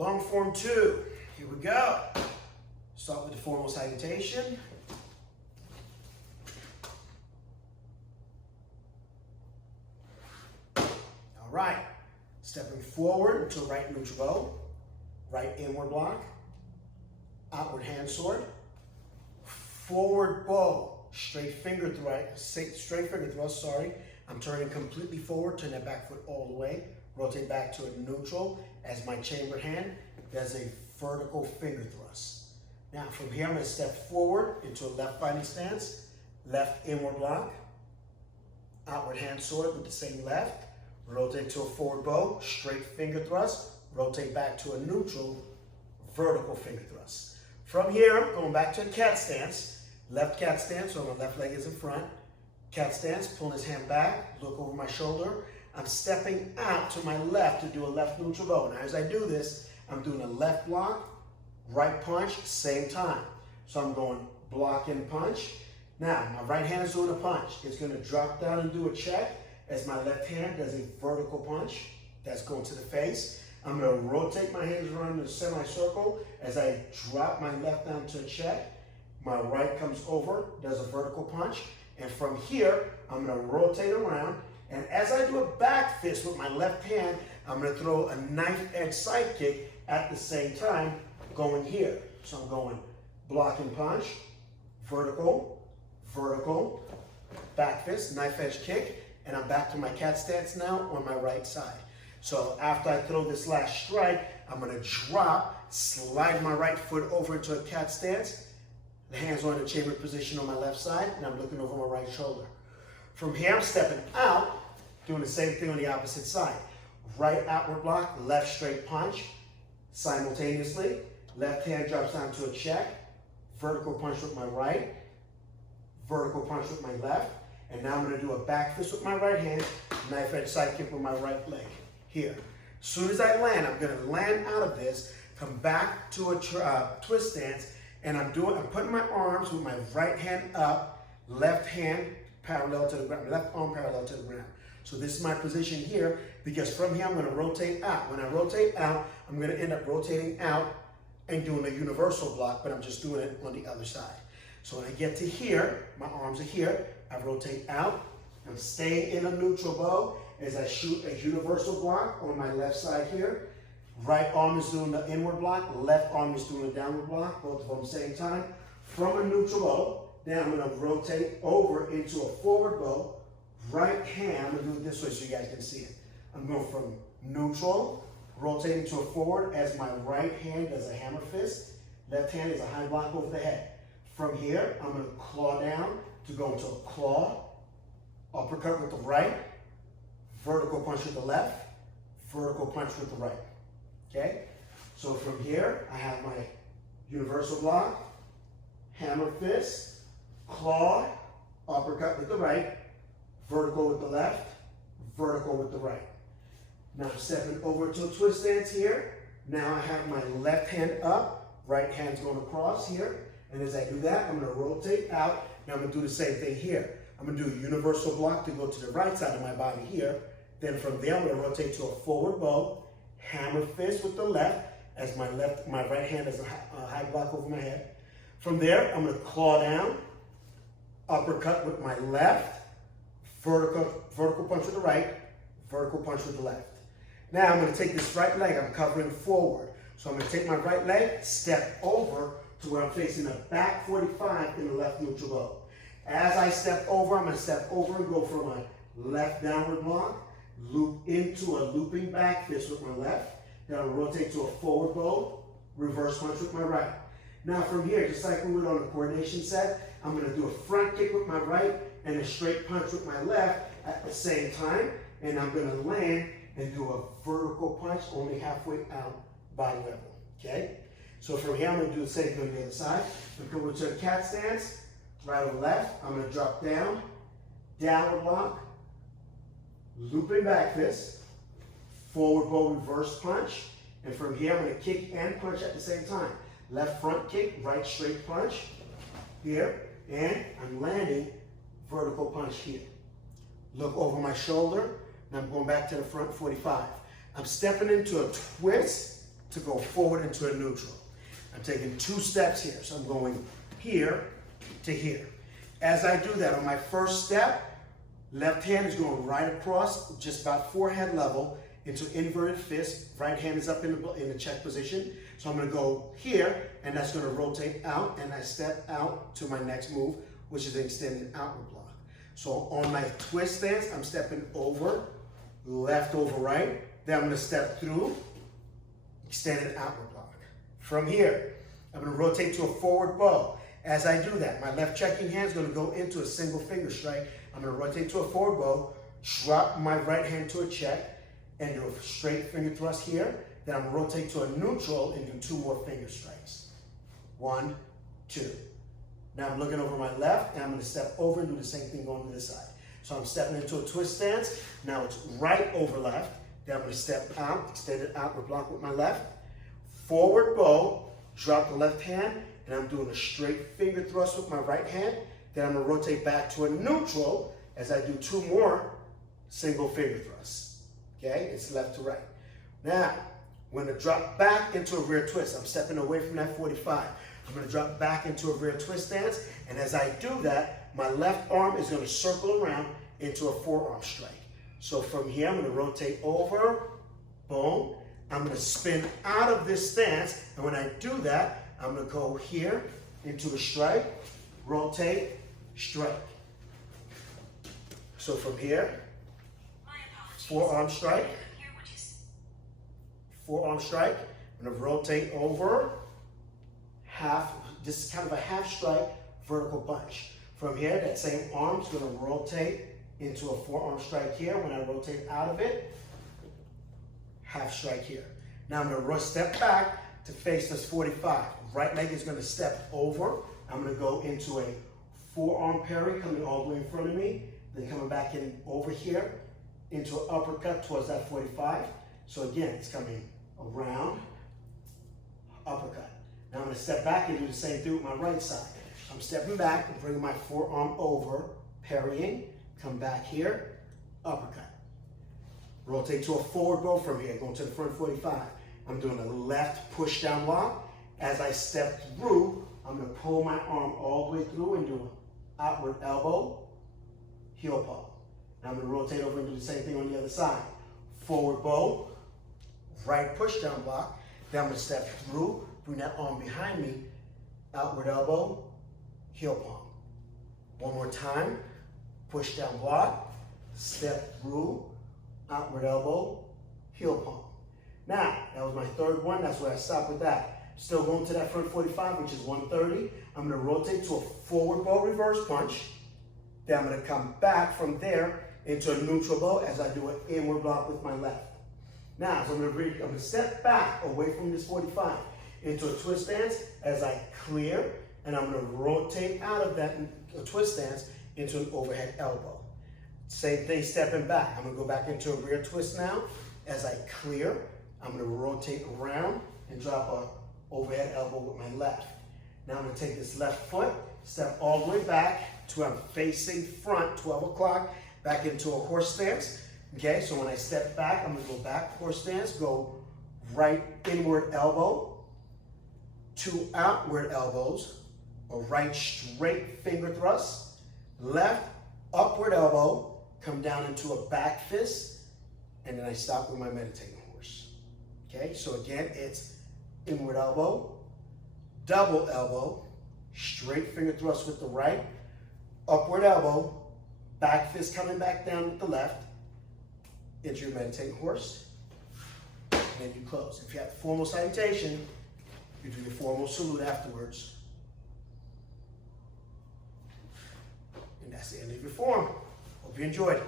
Long form 2. Here we go. Start with the formal salutation. All right. Stepping forward into right neutral bow. Right inward block. Outward hand sword. Forward bow. Straight finger thrust, sorry. I'm turning completely forward, turn that back foot all the way. Rotate back to a neutral as my chambered hand does a vertical finger thrust. Now from here, I'm gonna step forward into a left fighting stance, left inward block, outward hand sword with the same left, rotate to a forward bow, straight finger thrust, rotate back to a neutral, vertical finger thrust. From here, going back to a cat stance, left cat stance, so my left leg is in front. Cat stance, pulling his hand back, look over my shoulder. I'm stepping out to my left to do a left neutral bow. Now as I do this, I'm doing a left block, right punch, same time. So I'm going block and punch. Now, my right hand is doing a punch. It's gonna drop down and do a check as my left hand does a vertical punch. That's going to the face. I'm gonna rotate my hands around in a semicircle as I drop my left down to a check. My right comes over, does a vertical punch. And from here, I'm gonna rotate around. And as I do a back fist with my left hand, I'm gonna throw a knife edge side kick at the same time, going here. So I'm going block and punch, vertical, vertical, back fist, knife edge kick, and I'm back to my cat stance now on my right side. So after I throw this last strike, I'm gonna drop, slide my right foot over into a cat stance, the hands are in the chambered position on my left side, and I'm looking over my right shoulder. From here, I'm stepping out, doing the same thing on the opposite side. Right outward block, left straight punch, simultaneously. Left hand drops down to a check, vertical punch with my right, vertical punch with my left, and now I'm gonna do a back fist with my right hand, knife edge side kick with my right leg, here. As soon as I land, I'm gonna land out of this, come back to a twist stance, and I'm putting my arms with my right hand up, left hand parallel to the ground, left arm parallel to the ground. So this is my position here, because from here I'm gonna rotate out. When I rotate out, I'm gonna end up rotating out and doing a universal block, but I'm just doing it on the other side. So when I get to here, my arms are here, I rotate out, I'm staying in a neutral bow as I shoot a universal block on my left side here. Right arm is doing the inward block, left arm is doing the downward block, both of them same time. From a neutral bow, then I'm gonna rotate over into a forward bow. Right hand, I'm gonna do it this way so you guys can see it. I'm going from neutral, rotating to a forward as my right hand does a hammer fist. Left hand is a high block over the head. From here, I'm gonna claw down to go into a claw, uppercut with the right, vertical punch with the left, vertical punch with the right. Okay, so from here, I have my universal block, hammer fist, claw, uppercut with the right, vertical with the left, vertical with the right. Now I'm stepping over to a twist stance here. Now I have my left hand up, right hand's going across here. And as I do that, I'm gonna rotate out. Now I'm gonna do the same thing here. I'm gonna do a universal block to go to the right side of my body here. Then from there, I'm gonna rotate to a forward bow, hammer fist with the left, as my right hand is a high block over my head. From there, I'm gonna claw down, uppercut with my left, vertical punch with the right, vertical punch with the left. Now I'm gonna take this right leg, I'm covering forward. So I'm gonna take my right leg, step over to where I'm facing a back 45 in the left neutral bow. As I step over, I'm gonna step over and go for my left downward block, loop into a looping back fist with my left, then I'll rotate to a forward bow, reverse punch with my right. Now from here, just like we would on the coordination set, I'm gonna do a front kick with my right and a straight punch with my left at the same time, and I'm gonna land and do a vertical punch only halfway out body level, okay? So from here, I'm gonna do the same thing on the other side. I'm gonna go to a cat stance, right or left, I'm gonna drop down, downward block, looping back fist, forward bow reverse punch, and from here I'm going to kick and punch at the same time. Left front kick, right straight punch here, and I'm landing vertical punch here. Look over my shoulder, and I'm going back to the front 45. I'm stepping into a twist to go forward into a neutral. I'm taking 2 steps here. So I'm going here to here. As I do that, on my first step, left hand is going right across, just about forehead level, into inverted fist. Right hand is up in the check position. So I'm going to go here, and that's going to rotate out, and I step out to my next move, which is an extended outward block. So on my twist stance, I'm stepping over, left over right. Then I'm going to step through, extended outward block. From here, I'm going to rotate to a forward bow. As I do that, my left checking hand is going to go into a single finger strike. I'm going to rotate to a forward bow, drop my right hand to a check, and do a straight finger thrust here. Then I'm going to rotate to a neutral and do 2 more finger strikes. 1, 2. Now I'm looking over my left, and I'm going to step over and do the same thing going to this side. So I'm stepping into a twist stance. Now it's right over left. Then I'm going to step out, extended outward block with my left. Forward bow, drop the left hand, and I'm doing a straight finger thrust with my right hand. Then I'm going to rotate back to a neutral as I do 2 more single finger thrusts. Okay, it's left to right. Now, I'm going to drop back into a rear twist. I'm stepping away from that 45. I'm going to drop back into a rear twist stance, and as I do that, my left arm is going to circle around into a forearm strike. So from here, I'm going to rotate over, boom. I'm going to spin out of this stance, and when I do that, I'm going to go here into a strike, rotate, strike. So from here, forearm strike, forearm strike. I'm going to rotate over, half, this is kind of a half strike, vertical punch. From here, that same arm is going to rotate into a forearm strike here. When I rotate out of it, half strike here. Now I'm going to step back to face this 45. Right leg is going to step over. I'm going to go into a forearm parry, coming all the way in front of me, then coming back in over here into an uppercut towards that 45. So again, it's coming around, uppercut. Now I'm going to step back and do the same thing with my right side. I'm stepping back and bringing my forearm over, parrying, come back here, uppercut. Rotate to a forward bow from here, going to the front 45. I'm doing a left push down block. As I step through, I'm going to pull my arm all the way through and do an outward elbow, heel palm. Now I'm going to rotate over and do the same thing on the other side. Forward bow, right push down block. Then I'm going to step through, bring that arm behind me, outward elbow, heel palm. One more time, push down block, step through, outward elbow, heel palm. Now, that was my third one. That's where I stopped with that. Still going to that front 45, which is 130. I'm going to rotate to a forward bow reverse punch. Then I'm going to come back from there into a neutral bow as I do an inward block with my left. Now, so I'm going to step back away from this 45 into a twist stance as I clear, and I'm going to rotate out of that twist stance into an overhead elbow. Same thing, stepping back. I'm going to go back into a rear twist now. As I clear, I'm going to rotate around and drop an overhead elbow with my left. Now I'm going to take this left foot, step all the way back to where I'm facing front, 12 o'clock, back into a horse stance. Okay, so when I step back, I'm going to go back, horse stance, go right inward elbow, 2 outward elbows, a right straight finger thrust, left upward elbow, come down into a back fist, and then I stop with my meditating horse. Okay, so again, it's inward elbow, double elbow, straight finger thrust with the right, upward elbow, back fist coming back down with the left, into your meditating horse, and then you close. If you have formal salutation, you do your formal salute afterwards. And that's the end of your form. Hope you enjoyed it.